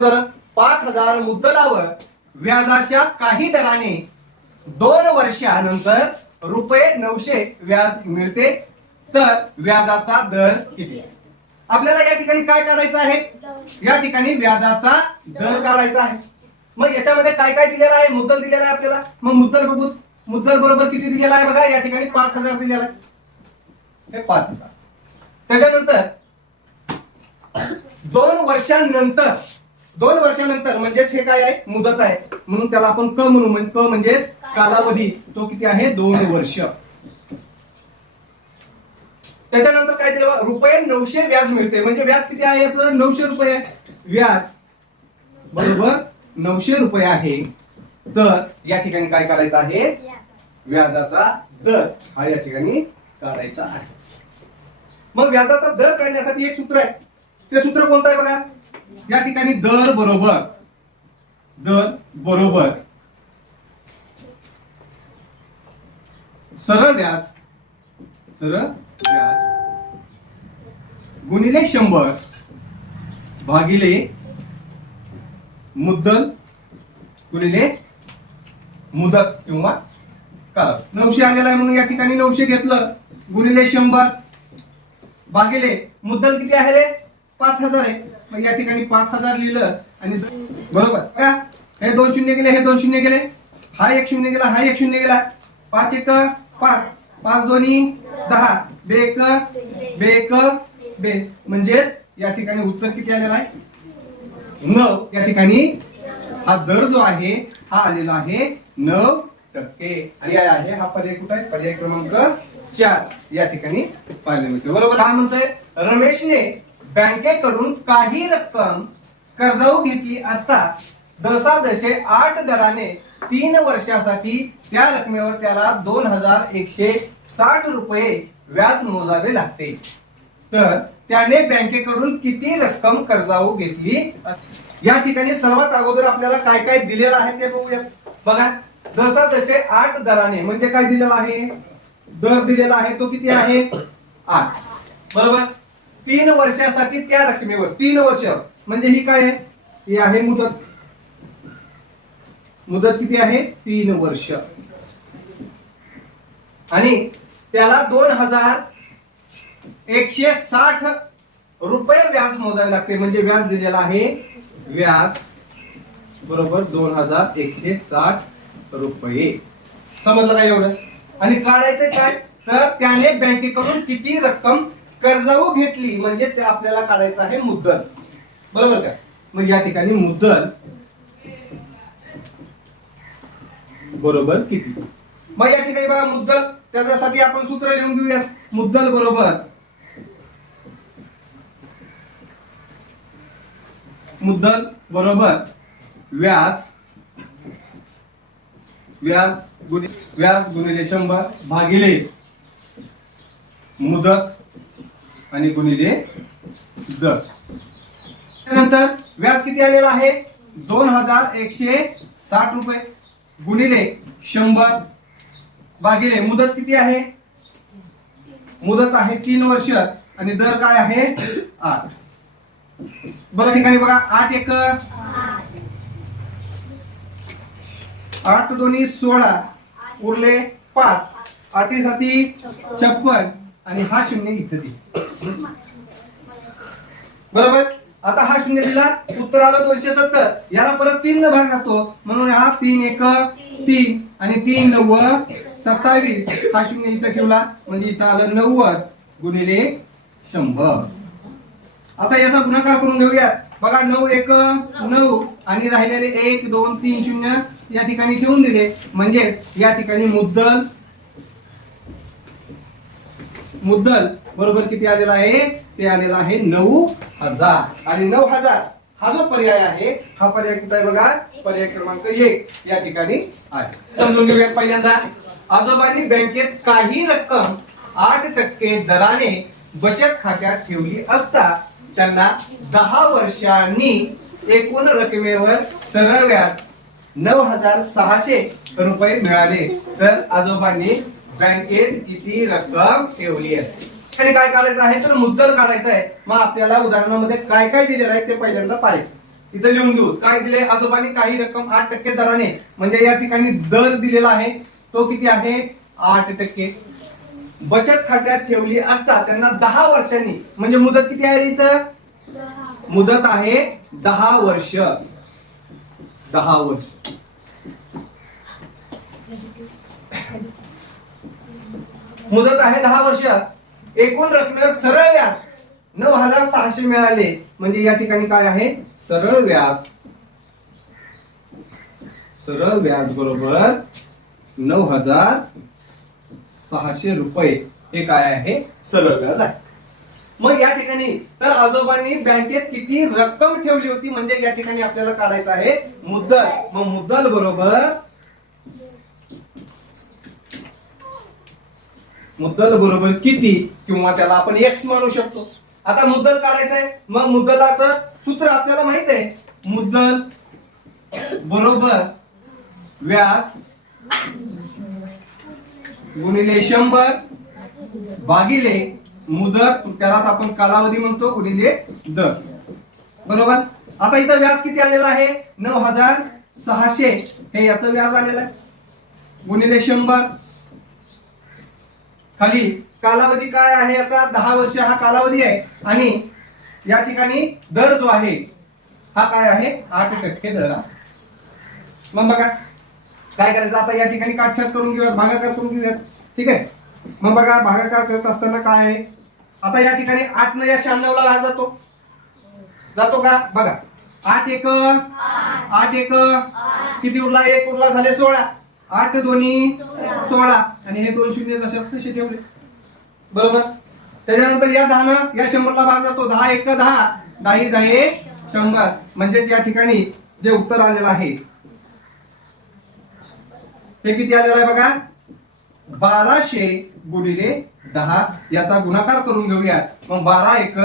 तर पाच हजार मुद्दलावर व्याजाच्या काही दराने दोन वर्षानंतर रुपये नऊशे व्याज मिळते. तर व्याजाचा दर किती आपल्याला या ठिकाणी काय काढायचं आहे? या ठिकाणी व्याजाचा दर काढायचा आहे. मग याच्यामध्ये काय काय दिलेलं आहे? मुद्दल दिलेला आहे आपल्याला? मग मुद्दल बघू. मुद्दल बरोबर किती दिलेला आहे बघा? या ठिकाणी पाच हजार दिलेला आहे. हे पाच हजार. त्याच्यानंतर दोन वर्षांनंतर दोन वर्षानंतर म्हणजेच हे काय आहे? मुदत आहे. म्हणून त्याला आपण क म्हणू म्हणजे क म्हणजे कालावधी. तो किती आहे? दोन वर्ष. त्याच्यानंतर काय दिलं रुपये नऊशे व्याज मिळते. म्हणजे व्याज किती आहे याचं? नऊशे रुपये. व्याज बरोबर नऊशे रुपये आहे. तर या ठिकाणी काय करायचं आहे? व्याजाचा दर हा या ठिकाणी काढायचा आहे. मग व्याजाचा दर काढण्यासाठी एक सूत्र आहे. ते सूत्र कोणतं आहे बघा? या ठिकाणी दर बरोबर दर बरोबर. सरळ व्याज सरळ व्याज गुणिले शंभर भागिले मुद्दल गुणिले मुदत किंवा काल नऊशे आलेला आहे म्हणून या ठिकाणी नऊशे घेतलं. गुणिले शंभर भागिले मुद्दल किती आहे रे? पाच हजार आहे. मग या ठिकाणी पाच हजार लिहिलं आणि बरोबर. का हे दोन शून्य गेले हे दोन शून्य गेले. हा एक शून्य गेला हा एक शून्य गेला. पाच एक पाच. पाच दोन्ही दहा. बे एक बे. एक बे म्हणजेच या ठिकाणी उत्तर किती आलेलं आहे? नऊ. या ठिकाणी हा दर जो आहे हा आलेला आहे नऊ टक्के. आणि आहे हा पर्याय कुठे आहे? पर्याय क्रमांक चार. या ठिकाणी पाहायला मिळतो बरोबर? हा म्हणतोय रमेशने बँकेकडून काही रक्कम कर्जाऊ घेतली असता दशादशे आठ दराने तीन वर्षासाठी त्या रकमेवर त्याला दोन हजार एकशे साठ रुपये व्याज मोजावे लागते. तर त्याने बँकेकडून किती रक्कम कर्जाऊ घेतली? या ठिकाणी सर्वात अगोदर आपल्याला काय काय दिलेलं आहे ते बघूयात. बघा दशादशे आठ दराने म्हणजे काय दिलेलं आहे? दर दिलेला आहे तो किती आहे? आठ. बरोबर? तीन वर्षासाठी त्या रकमेवर तीन वर्ष. म्हणजे ही काय आहे? ही आहे मुदत. मुदत किती आहे? तीन वर्ष. आणि त्याला दोन हजार एकशे साठ रुपये व्याज मोजावे लागते. म्हणजे व्याज दिलेला आहे व्याज बरोबर दोन हजार एकशे साठ रुपये. समजलं का एवढं? आणि काढायचं काय? तर त्याने बँकेकडून किती रक्कम कर्जाऊ घेतली म्हणजे ते आपल्याला काढायचं आहे मुद्दल. बरोबर का? मग या ठिकाणी मुद्दल बरोबर किती? मग या ठिकाणी बघा मुद्दल. त्याच्यासाठी आपण सूत्र लिहून घेऊया मुद्दल बरोबर. मुद्दल बरोबर. व्याज. व्याज गुणिले व्याज गुणिले शंभर भागिले मुदत. आणि गुणिले दर त्यानंतर व्याज किती आलेला आहे? दोन हजार एकशे साठ रुपये. गुणिले शंभर. भागिले मुदत किती आहे? मुदत आहे तीन वर्ष आणि दर काय आहे? आठ. बरं ठिकाणी बघा आठ एक आठ दोन्ही सोळा उरले पाच. आठी छप्पन आणि हा शून्य इथं बरोबर? आता हा शून्य दिला उत्तर आलं दोनशे सत्तर. याला परत तीन न भाग जातो म्हणून हा तीन एक तीन. आणि तीन नव्वद सत्तावीस. हा शून्य इथं ठेवला. म्हणजे इथं आलं नव्वद गुणिले शंभर. आता याचा गुणाकार करून घेऊया बघा नऊ एक नऊ. आणि राहिलेले एक दोन तीन शून्य या ठिकाणी ठेवून दिले. म्हणजे या ठिकाणी मुद्दल मुद्दल बरोबर किती आलेला आहे? ते आलेला आहे नऊ हजार. आणि नऊ हजार हा जो पर्याय आहे हा पर्याय कुठे आहे बघा? पर्याय क्रमांक एक या ठिकाणी आहे. समजून घेऊयात पहिल्यांदा. आजोबांनी बँकेत काही रक्कम आठ टक्के दराने बचत खात्यात ठेवली असता त्यांना दहा वर्षांनी एकूण रकमेवर सरळ व्याज नऊ हजार सहाशे रुपये मिळाले. तर आजोबांनी बँकेत किती रक्कम ठेवली असते? आणि काय करायचं आहे? तर मुद्दल काढायचं आहे. मग आपल्याला उदाहरणामध्ये काय काय दिलेलं आहे ते पहिल्यांदा पाहायचं. तिथे लिहून घेऊ. काय दिले आजोबांनी काही रक्कम आठ टक्के दराने म्हणजे या ठिकाणी दर दिलेला आहे. तो किती आहे? आठ टक्के. बचत खात्यात ठेवली असता त्यांना दहा वर्षांनी म्हणजे मुदत किती आहे इथं? मुदत आहे दहा वर्ष. दहा वर्ष. मुदत आहे दहा वर्ष एकूण रकमेवर सरळ व्याज नऊ हजार सहाशे मिळाले. म्हणजे या ठिकाणी काय आहे? सरळ व्याज. सरळ व्याज बरोबर नऊ हजार सहाशे रुपये. हे काय आहे? सरळ व्याज आहे. मग या ठिकाणी तर आजोबांनी बँकेत किती रक्कम ठेवली होती? म्हणजे या ठिकाणी आपल्याला काढायचं आहे मुद्दल. मग मुद्दल बरोबर मुद्दल बरोबर किती किंवा त्याला आपण एक्स मानू शकतो. आता मुद्दल काढायचं आहे. मग मुद्दलाचं सूत्र आपल्याला माहीत आहे. मुद्दल बरोबर व्याज गुणिले शंभर भागिले मुदत त्यालाच आपण कालावधी म्हणतो गुणिले दर. बरोबर? आता इथं व्याज किती आलेलं आहे? नऊ हजार सहाशे. हे याचं व्याज आलेलं आहे. गुणिले शंभर. खाली कालावधी काय आहे याचा? दहा वर्ष हा कालावधी आहे. आणि या ठिकाणी दर जो आहे हा काय आहे? आठ टक्के दर आहे. मग बघा काय करायचं? आता या ठिकाणी काटछाट करून घेऊयात भागाकार करून घेऊयात. ठीक आहे? मग बघा भागाकार करत असताना काय आहे? आता या ठिकाणी आठ न या शहाण्णव ला हा जातो. जातो का? बघा. आठ एक आठ एक किती उरला? एक उरला झाले सोळा. आठ दोन्ही सोळा. आणि हे दोन शून्य जसे तसे ठेवले. बरोबर? त्याच्यानंतर या दहा या शंभरला भाग जातो. दहा एक दहा. दहा दहा शंभर. म्हणजे या ठिकाणी जे उत्तर आलेलं आहे. ते किती आलेलं आहे बघा? बाराशे गुणिले दहा. याचा गुणाकार करून घेऊयात. मग बारा एक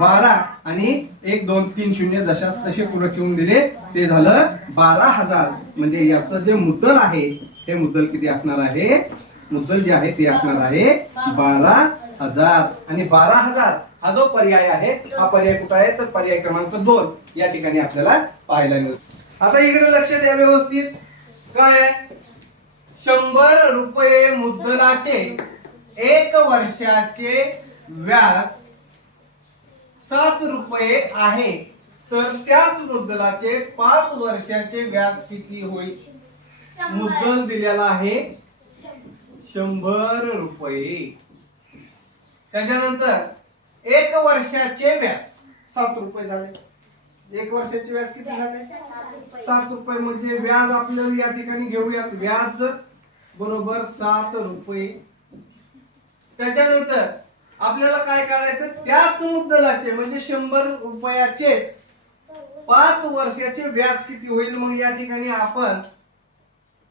बारा आणि एक दोन तीन शून्य जशाच तसे पुढे ठेवून दिले ते झालं बारा हजार. म्हणजे याचं जे मुद्दल आहे ते मुद्दल किती असणार आहे? मुद्दल जे आहे ते असणार आहे बारा हजार. आणि बारा हजार हा जो पर्याय आहे हा पर्याय कुठं आहे? तर पर्याय क्रमांक दोन या ठिकाणी आपल्याला पाहायला मिळतो. आता इकडे लक्ष द्या व्यवस्थित. काय शंभर रुपये मुद्दलाचे एक वर्षाचे व्याज सात रुपये आहे. तर त्याच मुद्दलाचे पाच वर्षाचे व्याज किती होईल? मुद्दल दिलेला आहे शंभर. रुपये. त्याच्यानंतर एक वर्षाचे व्याज. सात रुपये झाले. एक वर्षाचे व्याज किती झाले? सात रुपये म्हणजे व्याज आपल्याला या ठिकाणी घेऊयात. व्याज बरोबर सात रुपये. त्याच्यानंतर आपल्याला काय करायचं त्याच मुद्दलाचे म्हणजे शंभर रुपयाचेच. पाच वर्षाचे व्याज किती होईल? मग या ठिकाणी आपण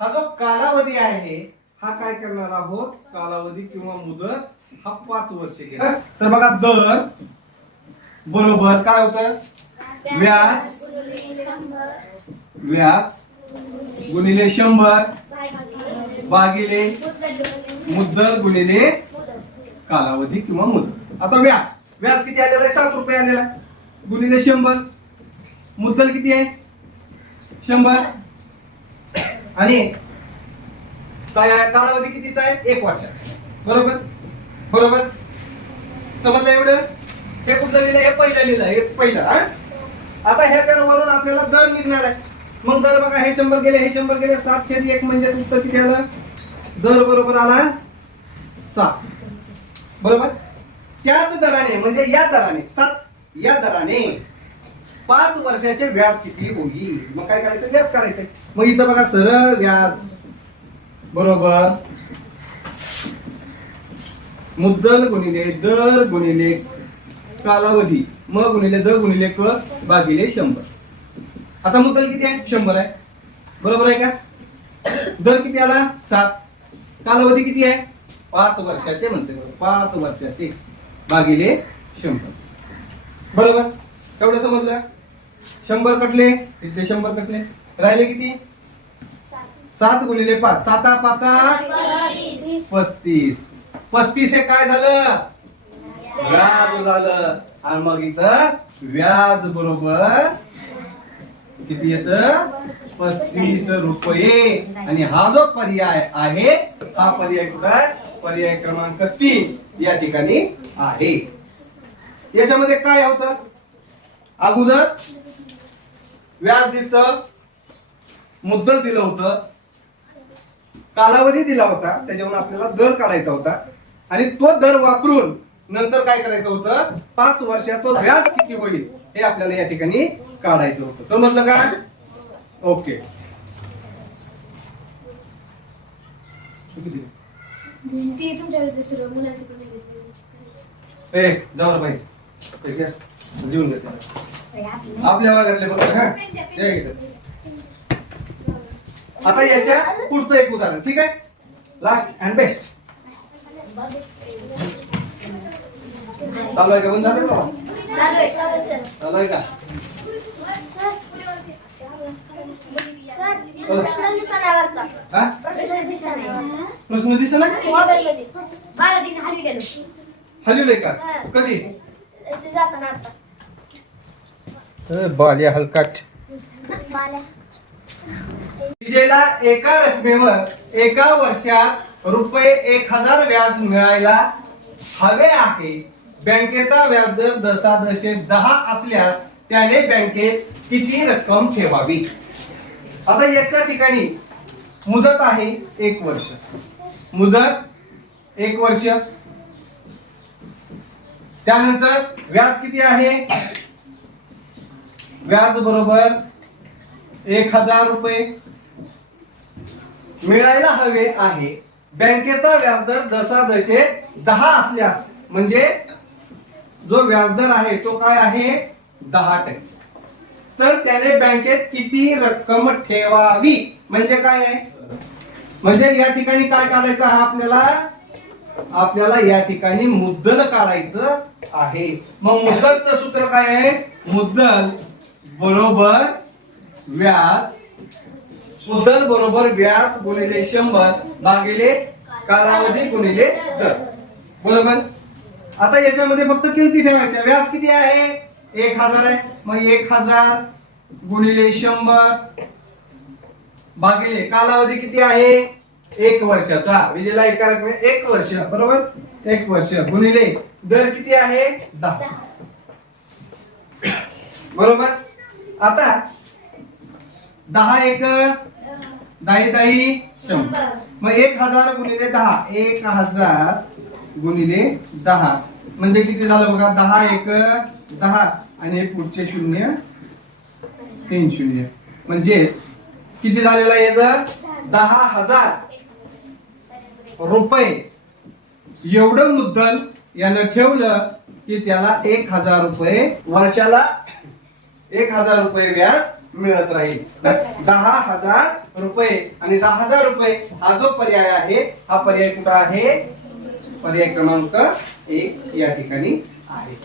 हा जो कालावधी आहे हा काय करणार आहोत? कालावधी किंवा मुदत हा पाच वर्ष घ्या तर बघा दर बरोबर काय होतं? व्याज. व्याज गुणिले शंभर. भागिले मुद्दल गुणिले कालावधी किंवा मुदत. आता व्याज. व्याज किती आलेला आहे? सात रुपये आलेला आहे. गुणिले शंभर. मुद्दल किती आहे? शंभर. आणि काय कालावधी कितीचा आहे? एक वर्ष बरोबर? बरोबर? समजलं एवढं? हे कुठलं लिहिलं? हे पहिलं लिहिलं हे पहिलं हा? आता ह्याच्यावरून आपल्याला दर निघणार आहे. मग दर बघा हे शंभर गेले हे शंभर गेले. सात छेद एक म्हणजे उत्तर किती आलं? दर बरोबर आला सात. बरोबर? त्याच दराने म्हणजे या दराने सात या दराने पाच वर्षाचे व्याज किती होईल? मग काय करायचं? व्याज काढायचं. मग इथं बघा सरळ व्याज. बरोबर? मुद्दल गुणिले दर गुणिले कालावधी. म गुणिले द गुणिले क भागिले शंभर. आता मुद्दल किती आहे? शंभर आहे. बरोबर आहे का? दर किती आला? सात. कालावधी किती आहे? पाच वर्षाचे म्हणते पाच वर्षाचे भागिले शंभर. बरोबर? तेवढं समजलं? शंभर कटले तिथे शंभर कटले. राहिले किती? सात गुणिले पाच. साता पाच पस्तीस. पस्तीस हे काय झालं? व्याज झालं. आणि मग इथं व्याज बरोबर किती येत? पस्तीस रुपये. आणि हा जो पर्याय आहे हा पर्याय कुठं पर्याय क्रमांक तीन या ठिकाणी आहे. याच्यामध्ये काय होतं? अगोदर व्याज दिलं मुद्दल दिलं होतं कालावधी दिला होता त्याच्यावर आपल्याला दर काढायचा होता. आणि तो दर वापरून नंतर काय करायचं होतं? पाच वर्षाचं व्याज किती होईल हे आपल्याला या ठिकाणी काढायचं होतं. समजलं का? ओके. ती तुमच्याकडे सर्व मुलांची पण घेतली. ए जाऊ ना पाहिजे हे घ्या. लिहून घेते आपल्या वर्गातले बघा हा. आता याच्या पुढचं एक उदाहरण ठीक आहे? लास्ट अँड बेस्ट चालू आहे का बंद झालं? का चालू आहे, चालू आहे, सर. चालू आहे का सर, प्रश्न दिसेना वरचा. हा प्रश्न दिसेना. प्रश्न हलवी गेलो. का कधी ते जाताना आता. बाल्या हलकाट बाल्या. विजयला एका रकमेवर एका वर्षात रुपये एक हजार व्याज मिळायला हवे आहे बँकेचा व्याजदर दशादशे दहा असल्यास त्याने बँकेत किती रक्कम ठेवावी आता याच्या ठिकाणी मुदत आहे एक वर्ष. मुदत एक वर्ष. त्यानंतर व्याज किती आहे? व्याज बरोबर एक हजार रुपये. मिळायला हवे आहे. बँकेचा व्याजदर दशादशे दहा असल्यास म्हणजे जो व्याजदर आहे तो काय आहे? दहा टक्के. तर त्याने बँकेत किती रक्कम ठेवावी? म्हणजे काय आहे? म्हणजे या ठिकाणी काय काढायचं? हा आपल्याला आपल्याला या ठिकाणी मुद्दल काढायचं आहे. मग मुद्दलचं सूत्र काय आहे? मुद्दल बरोबर व्याज मुद्दल बरोबर व्याज गुणिले शंभर भागिले कालावधी गुणिले दर. बरोबर? आता याच्यामध्ये फक्त किमती ठेवायच्या. व्याज किती आहे? एक हजार आहे. मग एक हजार गुणिले शंभर. भागिले कालावधी किती आहे? एक वर्षाचा. विजेला एका एक वर्ष बरोबर? एक वर्ष. गुणिले दर किती आहे? दहा. बरोबर? आता दहा एक दाही दाही शंभर. मग एक हजार गुणिले दहा. एक हजार गुणिले दहा. म्हणजे किती झालं बघा? दहा एक दहा आणि पुढचे शून्य तीन शून्य. म्हणजे किती झालेलं आहे जर दहा हजार रुपये. एवढं मुद्दल यानं ठेवलं की त्याला एक हजार रुपये वर्षाला एक हजार रुपये व्याज मिळत राहील. तर दहा हजार रुपये आणि दहा हजार रुपये हा जो पर्याय आहे हा पर्याय कुठं आहे? पर्याय क्रमांक एक या ठिकाणी आहे.